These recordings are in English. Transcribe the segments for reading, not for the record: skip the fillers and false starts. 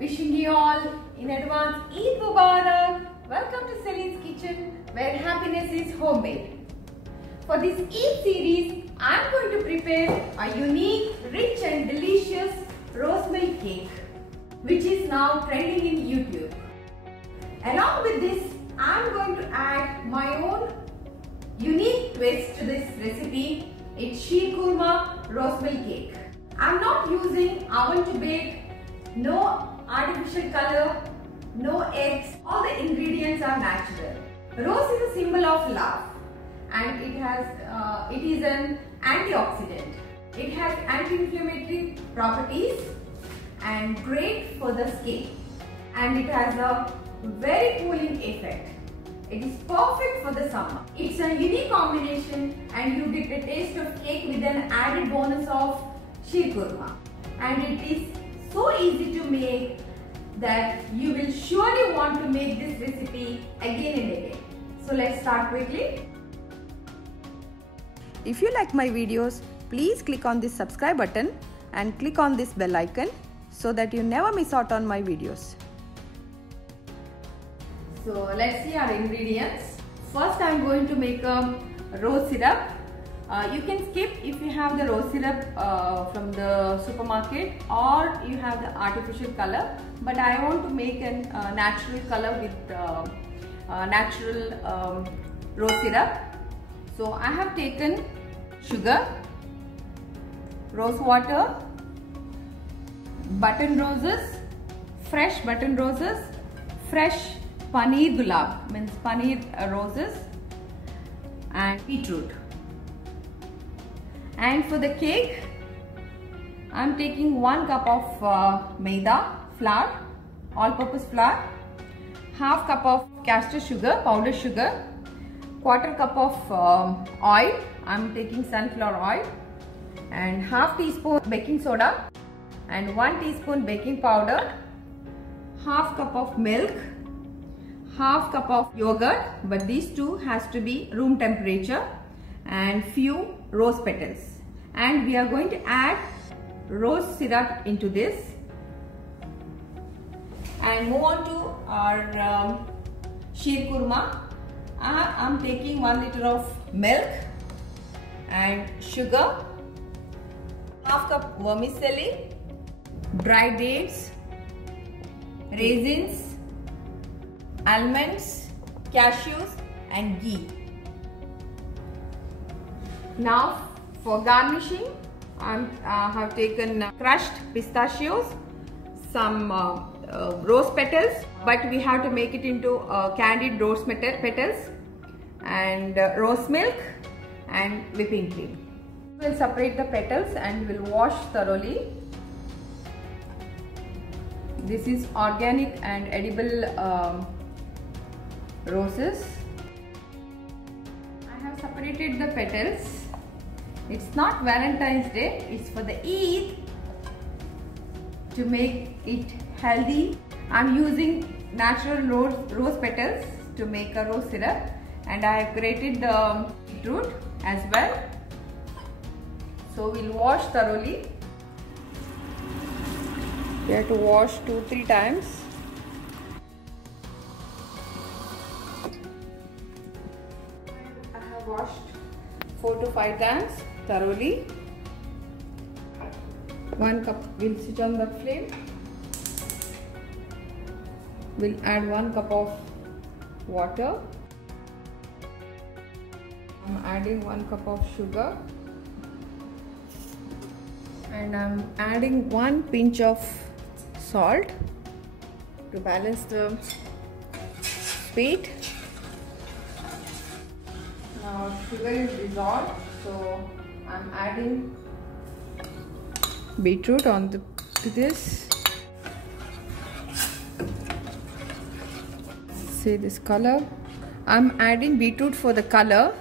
Wishing you all in advance Eid Mubarak. Welcome to Celine's Kitchen, where happiness is homemade. For this Eid series, I am going to prepare a unique, rich and delicious rose milk cake, which is now trending in YouTube. Along with this, I am going to add my own unique twist to this recipe. It's Sheer Kurma rose milk cake. I am not using oven to bake, no artificial color, no eggs. All the ingredients are natural. Rose is a symbol of love, and it is an antioxidant. It has anti-inflammatory properties and great for the skin, and it has a very cooling effect. It is perfect for the summer. It's a unique combination, and you get a taste of cake with an added bonus of Sheer Kurma. And it is so easy to make that you will surely want to make this recipe again and again. So let's start quickly. If you like my videos, please click on this subscribe button and click on this bell icon so that you never miss out on my videos. So let's see our ingredients. First, I am going to make a rose syrup. You can skip if you have the rose syrup from the supermarket, or you have the artificial color, but I want to make a natural color with natural rose syrup. So I have taken sugar, rose water, button roses, fresh button roses, fresh paneer gulab, means paneer roses, and beetroot. And for the cake, I am taking 1 cup of maida flour, all-purpose flour, half cup of castor sugar, powdered sugar, quarter cup of oil. I am taking sunflower oil, and half teaspoon baking soda, and 1 teaspoon baking powder, half cup of milk, half cup of yogurt, but these two has to be room temperature, and few rose petals. And we are going to add rose syrup into this and move on to our Sheer Kurma. I am taking 1 liter of milk and sugar, half cup vermicelli, dry dates, raisins, almonds, cashews and ghee. Now for garnishing, I have taken crushed pistachios, some rose petals, but we have to make it into candied rose petals, and rose milk and whipping cream. We will separate the petals and we will wash thoroughly. This is organic and edible roses. I have separated the petals. It's not Valentine's Day, it's for the Eid, to make it healthy. I'm using natural rose petals to make a rose syrup, and I have grated the beetroot as well. So we'll wash thoroughly. We have to wash 2-3 times. I have washed 4 to 5 times thoroughly. 1 cup, we'll switch on the flame. We'll add 1 cup of water. I'm adding 1 cup of sugar, and I'm adding 1 pinch of salt to balance the sweet. Now sugar is dissolved, so I'm adding beetroot to this. See this color. I'm adding beetroot for the color.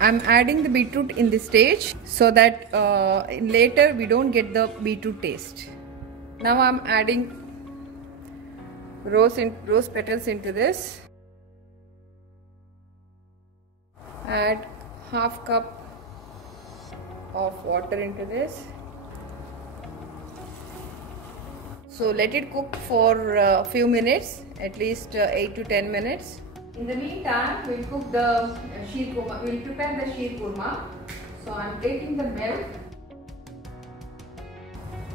I'm adding the beetroot in this stage so that later we don't get the beetroot taste. Now I'm adding rose petals into this. Add half cup of water into this. So let it cook for a few minutes, at least 8 to 10 minutes. In the meantime, we'll cook the sheer kurma. We'll prepare the sheer kurma. So I'm taking the milk.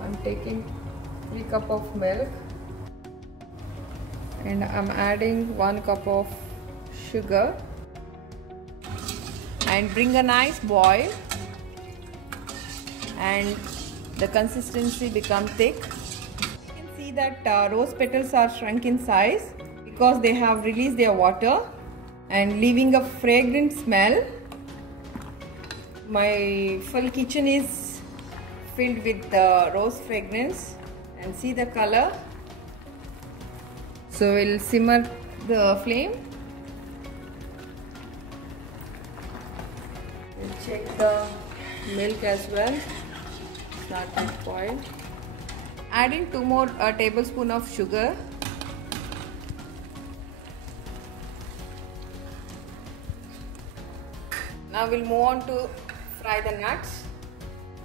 I'm taking 3 cups of milk, and I'm adding 1 cup of sugar, and bring a nice boil, and the consistency becomes thick. You can see that rose petals are shrunk in size because they have released their water and leaving a fragrant smell. My full kitchen is filled with the rose fragrance, and see the color. So we'll simmer the flame. We'll check the milk as well. It's not yet boiled. Adding 2 more tablespoons of sugar. Now we'll move on to fry the nuts.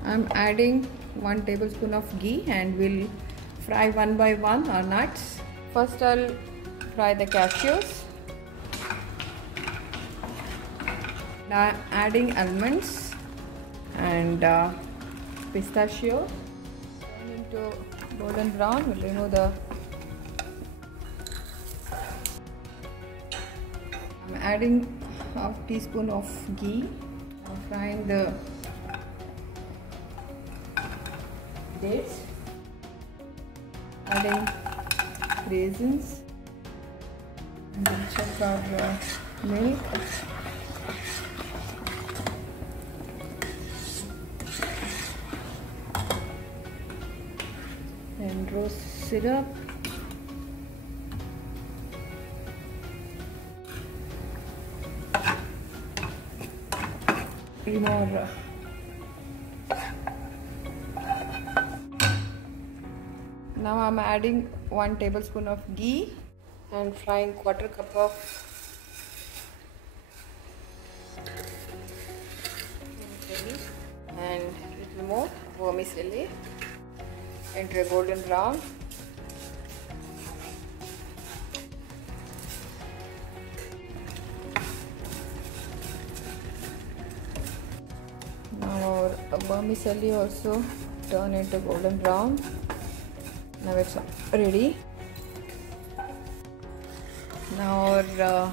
I'm adding 1 tablespoon of ghee, and we'll fry one by one our nuts. First I'll fry the cashews. Now adding almonds and pistachio. Turn into golden brown. We'll remove the. I'm adding half teaspoon of ghee. I'm frying the dates. Adding raisins, and we'll check our milk. And rose syrup. More. Now I'm adding 1 tablespoon of ghee and frying 1/4 cup of and little more vermicelli into a golden brown. Now our vermicelli also turn into golden brown. Now it's ready. Now our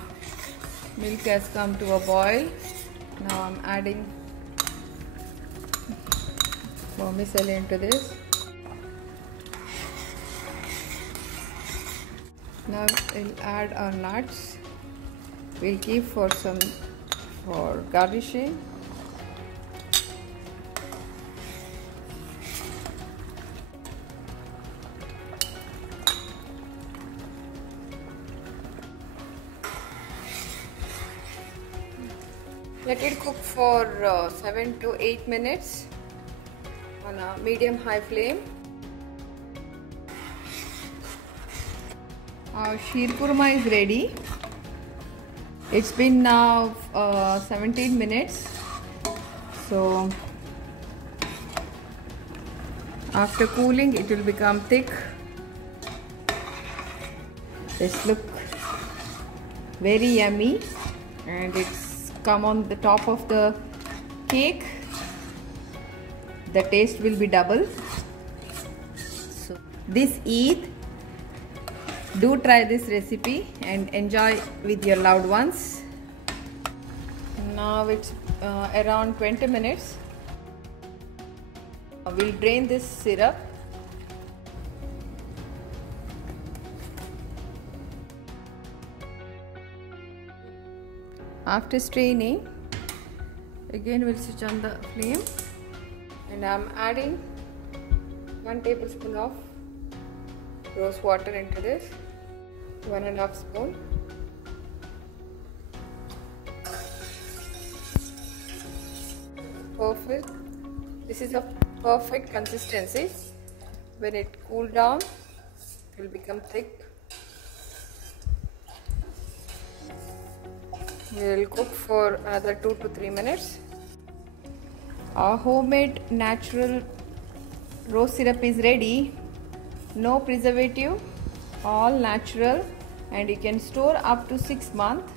milk has come to a boil. Now I'm adding vermicelli into this. Now we'll add our nuts. We'll keep for garnishing. Let it cook for 7 to 8 minutes on a medium-high flame. Our sheer kurma is ready. It's been now 17 minutes. So after cooling, it will become thick. This look very yummy, and it's come on the top of the cake. The taste will be double. So this Eid, do try this recipe and enjoy with your loved ones. Now it's around 20 minutes. We'll drain this syrup. After straining, again we'll switch on the flame, and I'm adding 1 tablespoon of rose water into this, 1.5 spoon. Perfect. This is a perfect consistency. When it cools down, it will become thick. We will cook for another 2 to 3 minutes. Our homemade natural rose syrup is ready. no preservative, all natural, and you can store up to 6 months.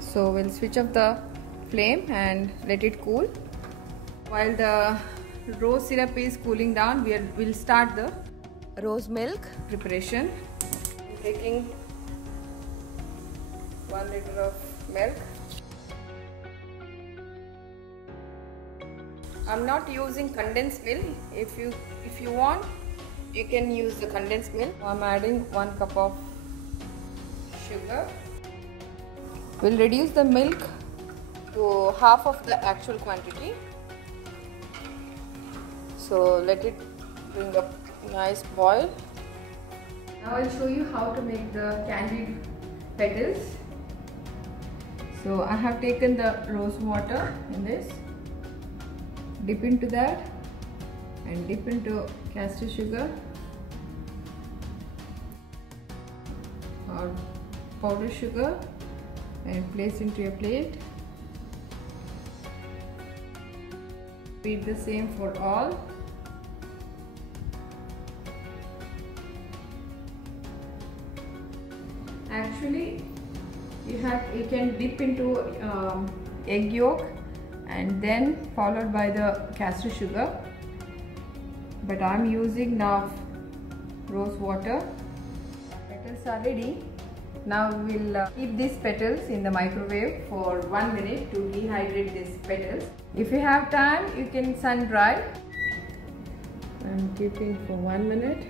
So we'll switch off the flame and let it cool. While the rose syrup is cooling down, we'll start the rose milk preparation. I'm taking 1 liter of milk. I'm not using condensed milk. If you want, you can use the condensed milk. I'm adding 1 cup of sugar. We'll reduce the milk to half of the actual quantity. So let it bring a nice boil. Now I'll show you how to make the candied petals. So I have taken the rose water in this, dip into that and dip into castor sugar or powdered sugar and place into a plate. Repeat the same for all. Actually, you can dip into egg yolk and then followed by the castor sugar, but I'm using now rose water. Petals are ready. Now we'll keep these petals in the microwave for 1 minute to dehydrate these petals. If you have time, you can sun dry. I'm keeping for 1 minute.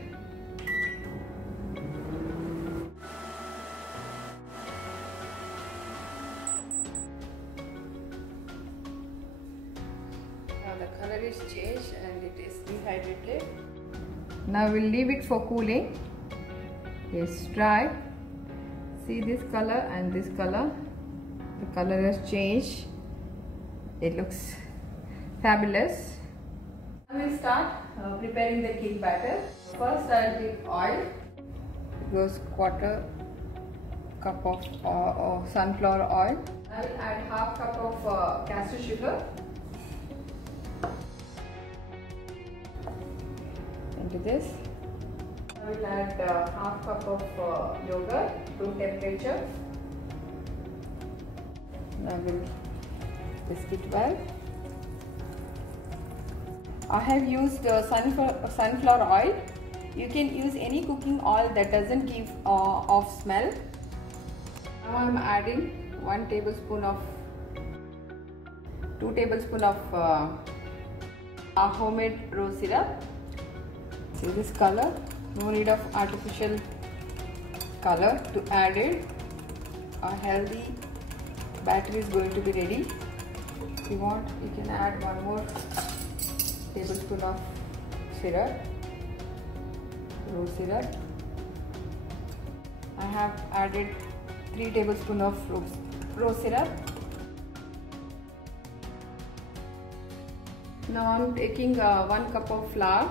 Now the color is changed and it is dehydrated. Now we'll leave it for cooling. It's dry. See this color and this color. The color has changed. It looks fabulous. Now we'll start preparing the cake batter. First I'll take oil. It goes 1/4 cup of sunflower oil. I will add 1/2 cup of castor sugar into this. I will add 1/2 cup of yogurt, room temperature. Now we'll whisk it well. I have used sunflower oil. You can use any cooking oil that doesn't give off smell. Now I am adding 2 tablespoons of homemade rose syrup. See this color? No need of artificial color to add it. A healthy batter is going to be ready. If you want, you can add 1 more tablespoon of syrup, rose syrup. I have added 3 tablespoons of rose syrup. Now I am taking 1 cup of flour.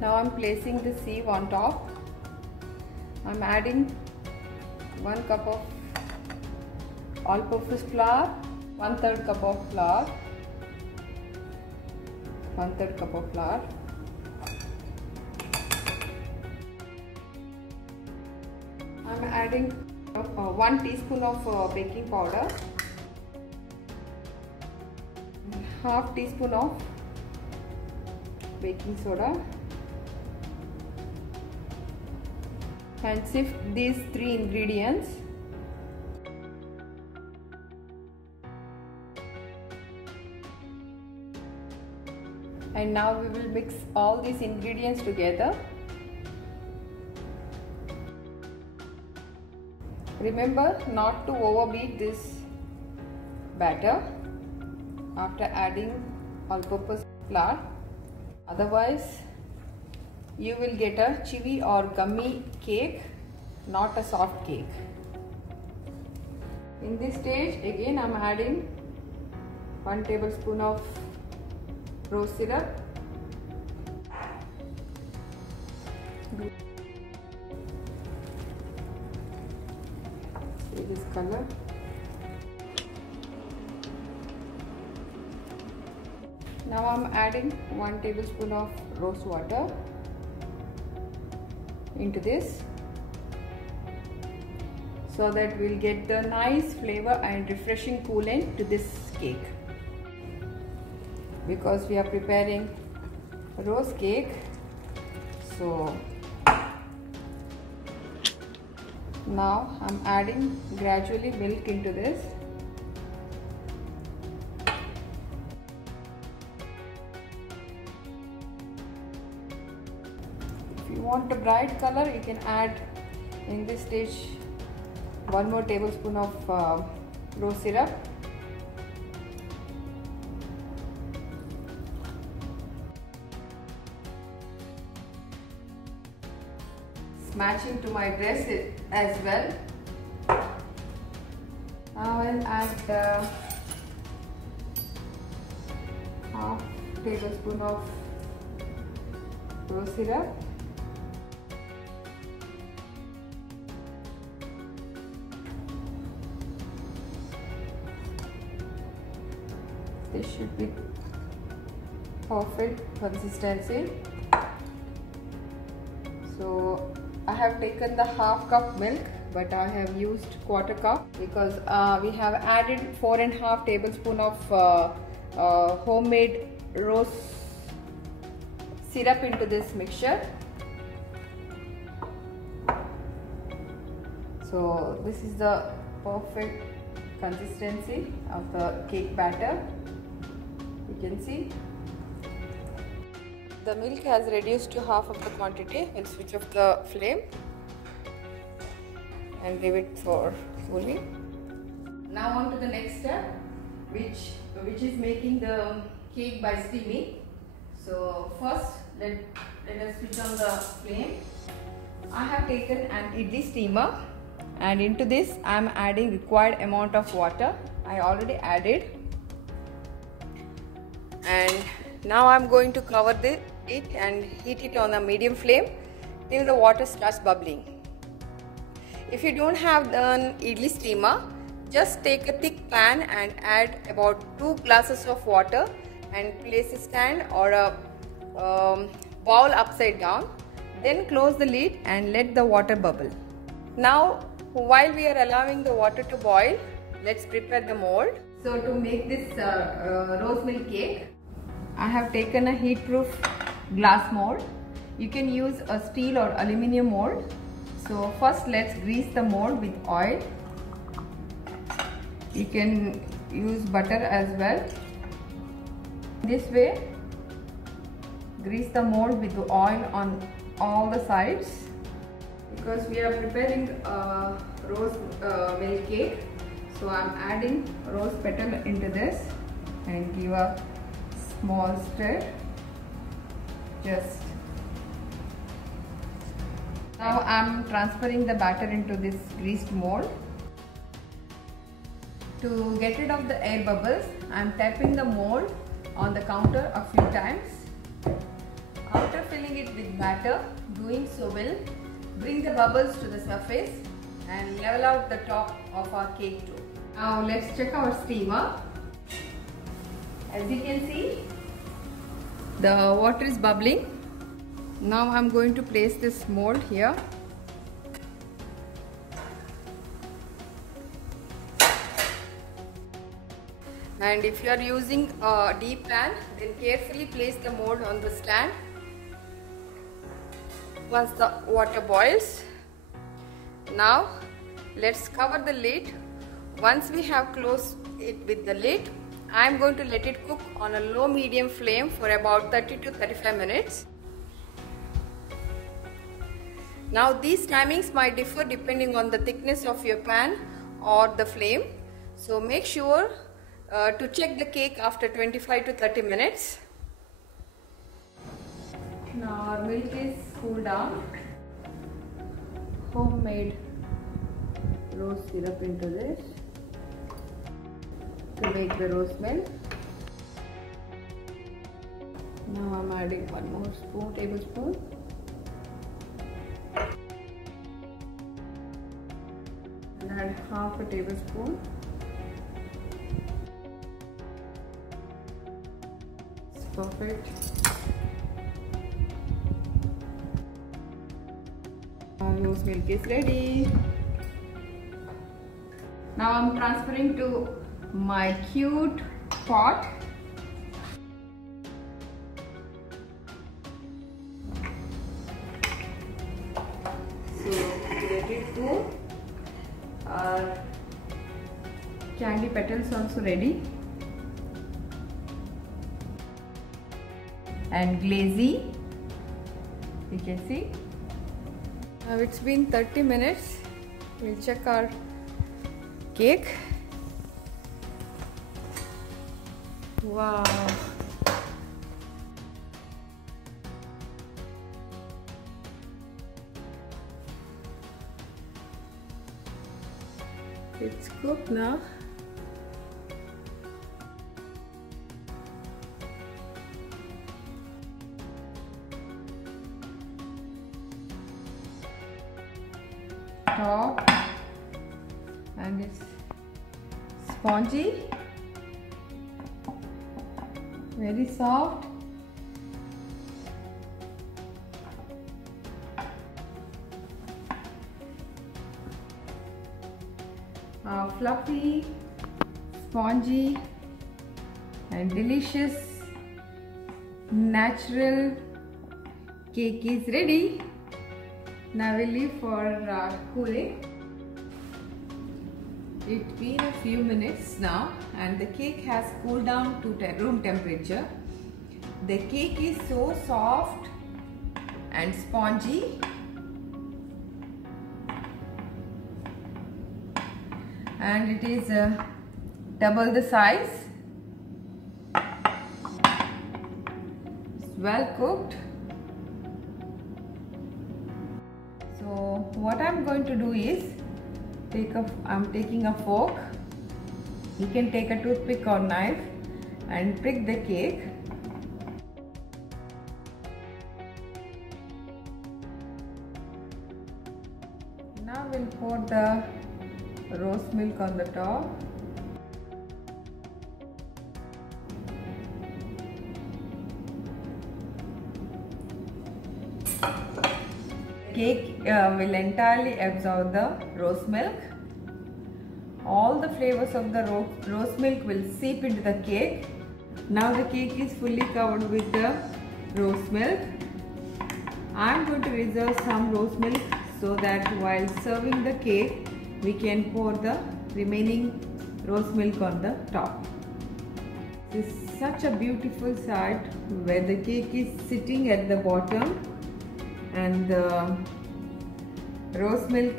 Now I am placing the sieve on top. I am adding 1 cup of all-purpose flour, 1/3 cup of flour, 1/3 cup of flour. I am adding 1 teaspoon of baking powder, 1/2 teaspoon of baking soda, and sift these 3 ingredients. And now we will mix all these ingredients together. Remember not to overbeat this batter after adding all-purpose flour, otherwise you will get a chewy or gummy cake, not a soft cake. In this stage, again I am adding 1 tablespoon of rose syrup, Now I'm adding 1 tablespoon of rose water into this, so that we'll get the nice flavor and refreshing coolant to this cake. Because we are preparing rose cake, so now I'm adding gradually milk into this. If you want a bright color, you can add in this stage 1 more tablespoon of rose syrup. Matching to my dress as well. Now I'll add half tablespoon of rose syrup. This should be perfect consistency. So I have taken the half cup milk, but I have used 1/4 cup because we have added 4.5 tablespoon of homemade rose syrup into this mixture. So this is the perfect consistency of the cake batter. You can see the milk has reduced to half of the quantity. We'll switch off the flame and leave it for cooling. Now on to the next step, which is making the cake by steaming. So first let us switch on the flame. I have taken an idli steamer, and into this I am adding required amount of water. I already added, and now I am going to cover it and heat it on a medium flame till the water starts bubbling. If you don't have an idli steamer, just take a thick pan and add about 2 glasses of water and place a stand or a bowl upside down. Then close the lid and let the water bubble. Now while we are allowing the water to boil, let's prepare the mold. So to make this rose milk cake, I have taken a heat-proof glass mold. You can use a steel or aluminium mold. So first let's grease the mold with oil. You can use butter as well. This way, grease the mold with the oil on all the sides. Because we are preparing rose milk cake, so I am adding rose petal into this and give a small stir. Now I am transferring the batter into this greased mold. To get rid of the air bubbles, I am tapping the mold on the counter a few times. After filling it with batter, doing so will bring the bubbles to the surface and level out the top of our cake dough. Now let's check our steamer. As you can see, the water is bubbling. Now I'm going to place this mold here. And if you are using a deep pan, then carefully place the mold on the stand. Once the water boils, now let's cover the lid. Once we have closed it with the lid, I am going to let it cook on a low medium flame for about 30 to 35 minutes. Now these timings might differ depending on the thickness of your pan or the flame. So make sure to check the cake after 25 to 30 minutes. Now our milk is cooled down. Homemade rose syrup into this to make the rose milk. Now I'm adding 1 more tablespoon. And add half a tablespoon. perfect. Our rose milk is ready. Now I'm transferring to my cute pot. So let it go. Our candy petals also ready. And glazy, you can see. Now it's been 30 minutes. We'll check our cake. Wow. It's cooked now. Top, and it's spongy, very soft. Fluffy, spongy, and delicious natural cake is ready. Now we'll leave for cooling. It's been a few minutes now and the cake has cooled down to room temperature. The cake is so soft and spongy. And it is double the size. It's well cooked. So what I'm going to do is I'm taking a fork. You can take a toothpick or knife and prick the cake. Now we'll pour the rose milk on the top. Cake will entirely absorb the rose milk. All the flavors of the rose milk will seep into the cake. Now the cake is fully covered with the rose milk. I am going to reserve some rose milk so that while serving the cake, we can pour the remaining rose milk on the top. This is such a beautiful sight where the cake is sitting at the bottom and the rose milk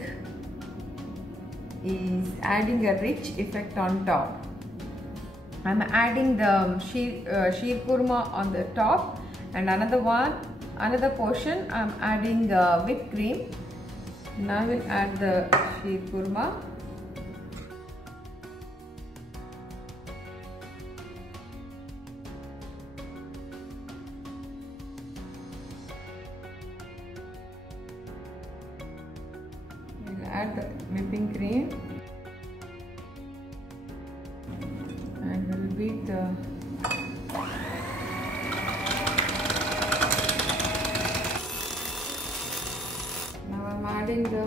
is adding a rich effect on top. I'm adding the sheer kurma on the top, and another portion I'm adding whipped cream. Now we'll add the sheer kurma. We'll add the whipping cream and we'll beat the adding the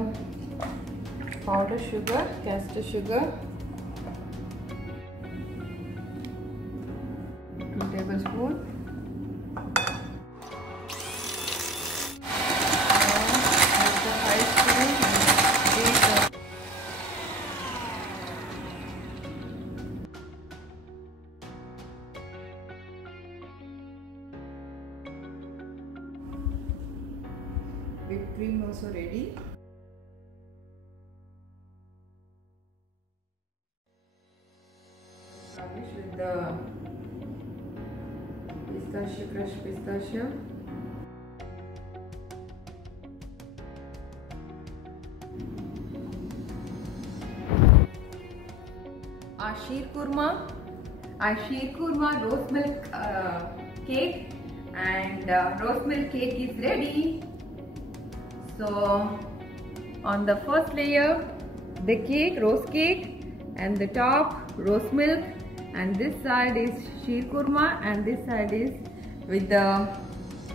powdered sugar, castor sugar, 2 tablespoons. Add the ice cream and beat the whipped cream also ready. Garnish with the crushed pistachio. Our sheer kurma rose milk cake and rose milk cake is ready. So on the first layer, the cake, rose cake, and the top rose milk, and this side is sheer kurma and this side is with the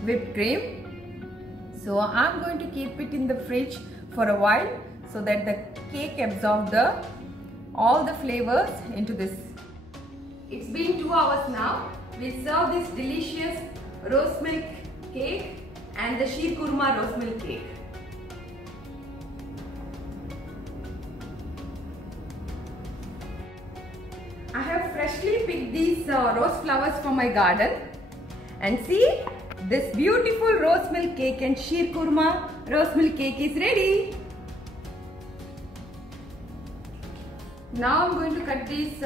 whipped cream. So I'm going to keep it in the fridge for a while so that the cake absorbs all the flavors into this. It's been 2 hours now. We serve this delicious rose milk cake and the sheer kurma rose milk cake. I have freshly picked these rose flowers from my garden, and see, this beautiful rose milk cake and sheer kurma rose milk cake is ready. Now I'm going to cut this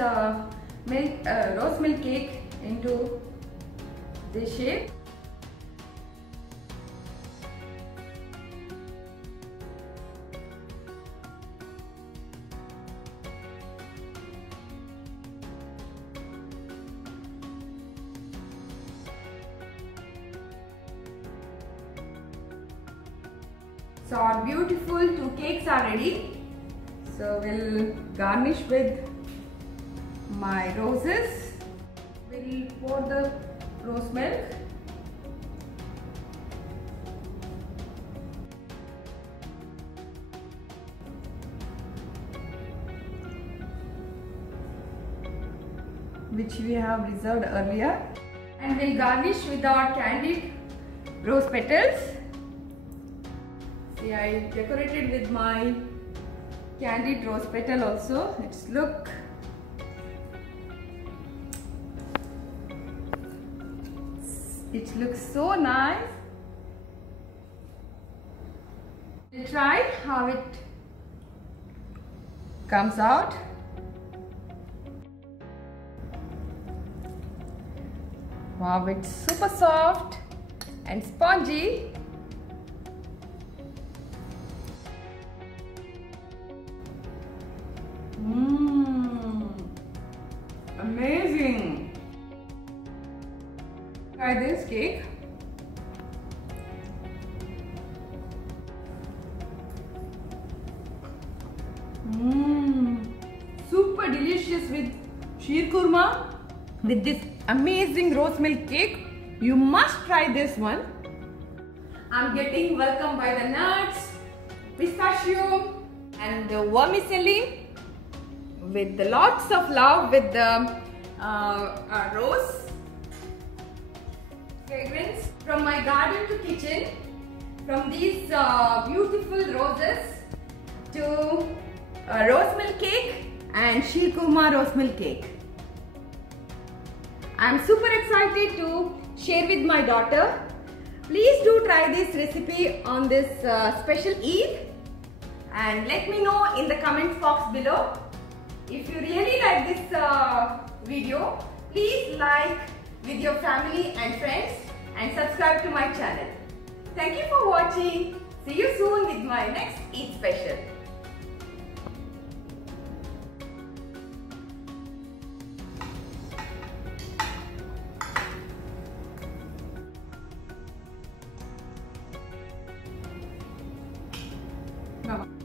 rose milk cake into this shape. So our beautiful 2 cakes are ready. So we'll garnish with my roses. We'll pour the rose milk. Which we have reserved earlier. And we'll garnish with our candied rose petals. See, I decorated with my candied rose petal also. Let's look. It looks so nice. Let's try how it comes out. Wow, it's super soft and spongy. Amazing! Try this cake. Super delicious with sheer kurma. With this amazing rose milk cake. You must try this one. I'm getting welcomed by the nuts, pistachio and the vermicelli with lots of love with the rose fragrance from my garden to kitchen, from these beautiful roses to rose milk cake and sheer kurma rose milk cake. I'm super excited to share with my daughter. Please do try this recipe on this special Eid and let me know in the comments box below. If you really like this video, please like with your family and friends and subscribe to my channel. Thank you for watching. See you soon with my next Eid special. Bye-bye.